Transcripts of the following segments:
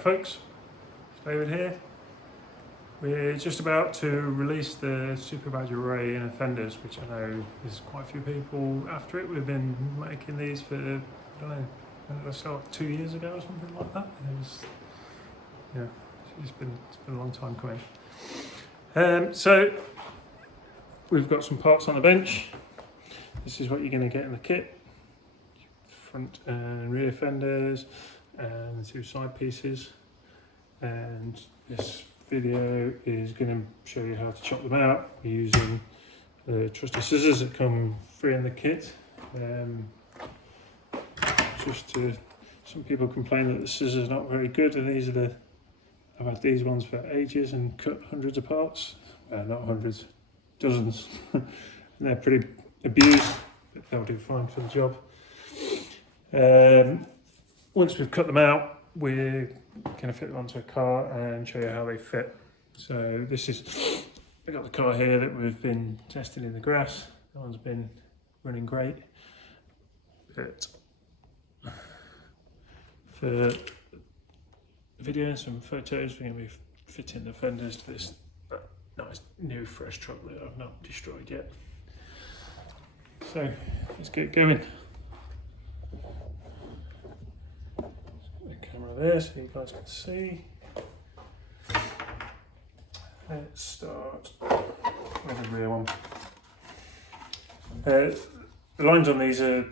folks, David here. We're just about to release the Super Baja Rey in Fenders, which I know there's quite a few people after it. We've been making these for, I don't know, when did I start? 2 years ago or something like that. It was, yeah, it's been a long time coming. So we've got some parts on the bench. This is what you're going to get in the kit. Front and rear fenders and 2 side pieces, and this video is going to show you how to chop them out using the trusty scissors that come free in the kit. Some people complain that the scissors are not very good, and I've had these ones for ages and cut hundreds of parts, not hundreds, dozens, and they're pretty abused, but they'll do fine for the job. Once we've cut them out, we're going to fit them onto a car and show you how they fit. So I got the car here that we've been testing in the grass. That one's been running great. But for the video and some photos, we're going to be fitting the fenders to this nice new fresh truck that I've not destroyed yet. So let's get going. There so you guys can see. Let's start with the rear one. The lines on these are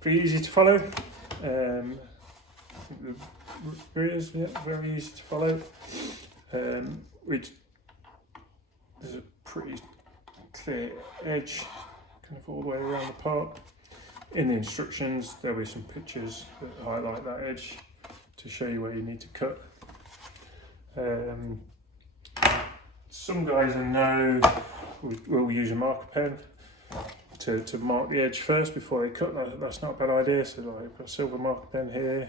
pretty easy to follow. I think the rear is very easy to follow. There's a pretty clear edge kind of all the way around the part. In the instructions there'll be some pictures that highlight that edge to show you where you need to cut. Some guys I know will use a marker pen to mark the edge first before they cut. That's not a bad idea. So like put a silver marker pen here,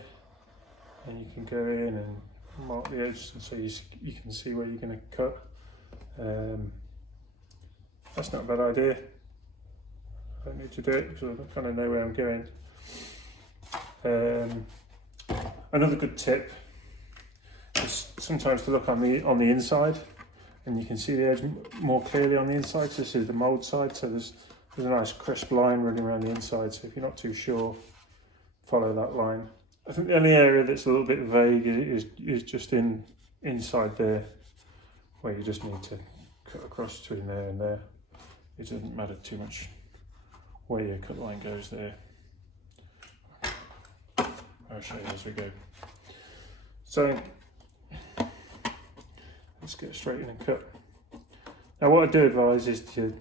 and you can go in and mark the edge so you can see where you're going to cut. That's not a bad idea. I don't need to do it because I kind of know where I'm going. Another good tip is sometimes to look on the inside, and you can see the edge more clearly on the inside. So this is the mould side, so there's a nice crisp line running around the inside. So if you're not too sure, follow that line. I think the only area that's a little bit vague is just inside there, where you just need to cut across between there and there. It doesn't matter too much where your cut line goes there. I'll show you as we go. So let's get straight in and cut. Now what I do advise is to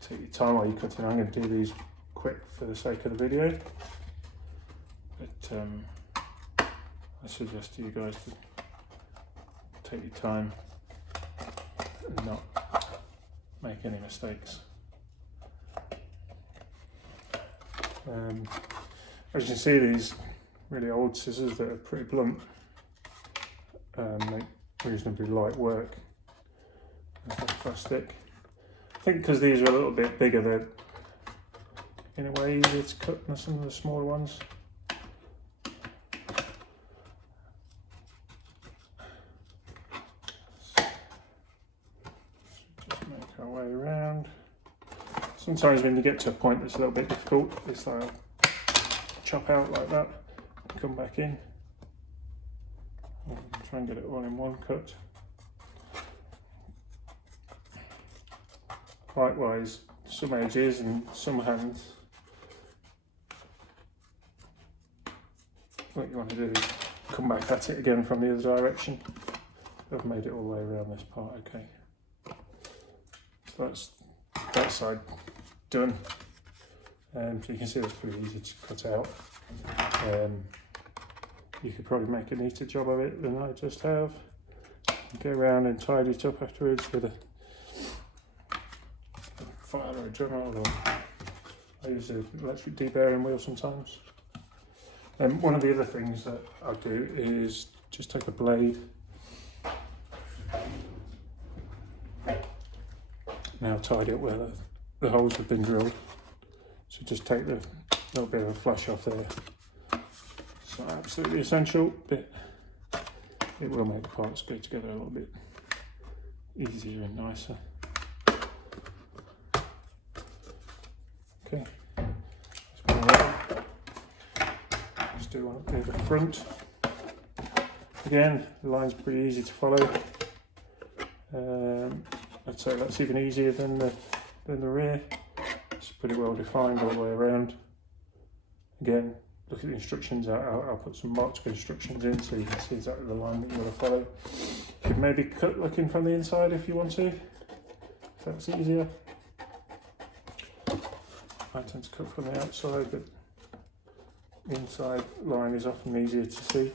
take your time while you're cutting. I'm going to do these quick for the sake of the video, but I suggest to you guys to take your time and not make any mistakes. As you can see, these really old scissors that are pretty blunt make reasonably light work. That's plastic. I think because these are a little bit bigger, they're in a way easier to cut than some of the smaller ones. Just make our way around. Sometimes when you get to a point that's a little bit difficult, it's like chop out like that, come back in, and try and get it all in one cut. Likewise, some edges and some hands, what you want to do is come back at it again from the other direction. I've made it all the way around this part, okay. So that's that side done. So you can see it's pretty easy to cut out. You could probably make a neater job of it than I just have. Go around and tidy it up afterwards with a file or a dremel, or I use an electric deburring wheel sometimes. One of the other things that I do is just take a blade. Now tidy up where the holes have been drilled. So just take the little bit of a flush off there. It's not absolutely essential, but it will make the parts go together a little bit easier and nicer. Okay, let's do one up near the front. Again, the line's pretty easy to follow. I'd say that's even easier than the rear. It's pretty well defined all the way around. Again, look at the instructions. I'll put some marked instructions in so you can see exactly the line that you want to follow. You could maybe cut looking from the inside if you want to, if that's easier. I tend to cut from the outside, but the inside line is often easier to see.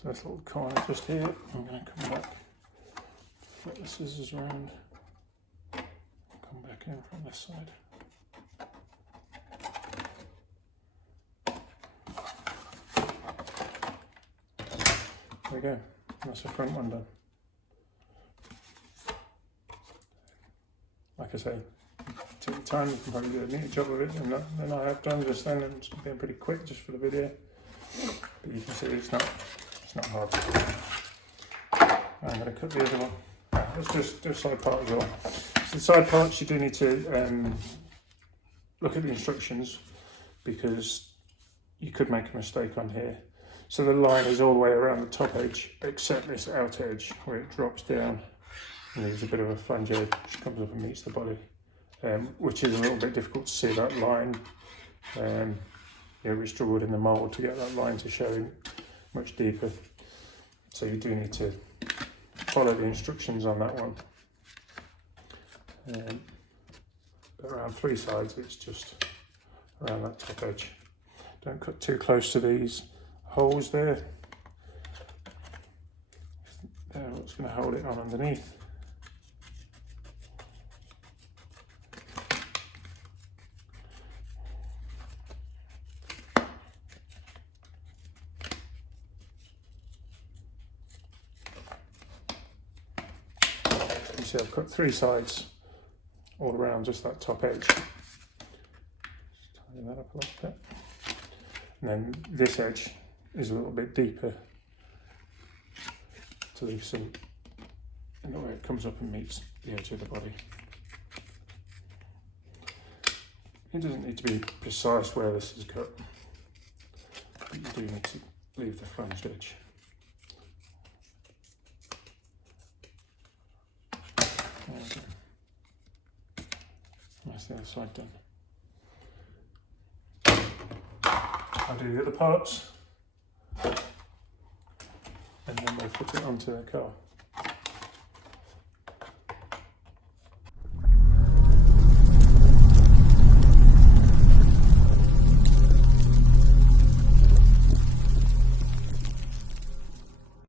So this little corner just here, I'm going to come back, flip the scissors around, come back in from this side. There we go, that's the front one done. Like I say, take your time, you can probably do a neater job of it than I have done just then. I'm just being pretty quick just for the video, but you can see it's not hard. I'm going to cut the other one. Let's just do a side part as well. So the side parts, you do need to look at the instructions because you could make a mistake on here. So the line is all the way around the top edge except this out edge where it drops down and there's a bit of a flange edge which comes up and meets the body, which is a little bit difficult to see that line. We struggled in the mould to get that line to show much deeper, so you do need to follow the instructions on that one. But around 3 sides it's just around that top edge. Don't cut too close to these holes there. They're what's going to hold it on underneath. You see I've cut 3 sides all around just that top edge. Just tighten that up a little bit. And then this edge is a little bit deeper to leave some in the way it comes up and meets the edge of the body. It doesn't need to be precise where this is cut, but you do need to leave the flanged edge. That's the other side done. I'll do the other parts and then we'll put it onto the car.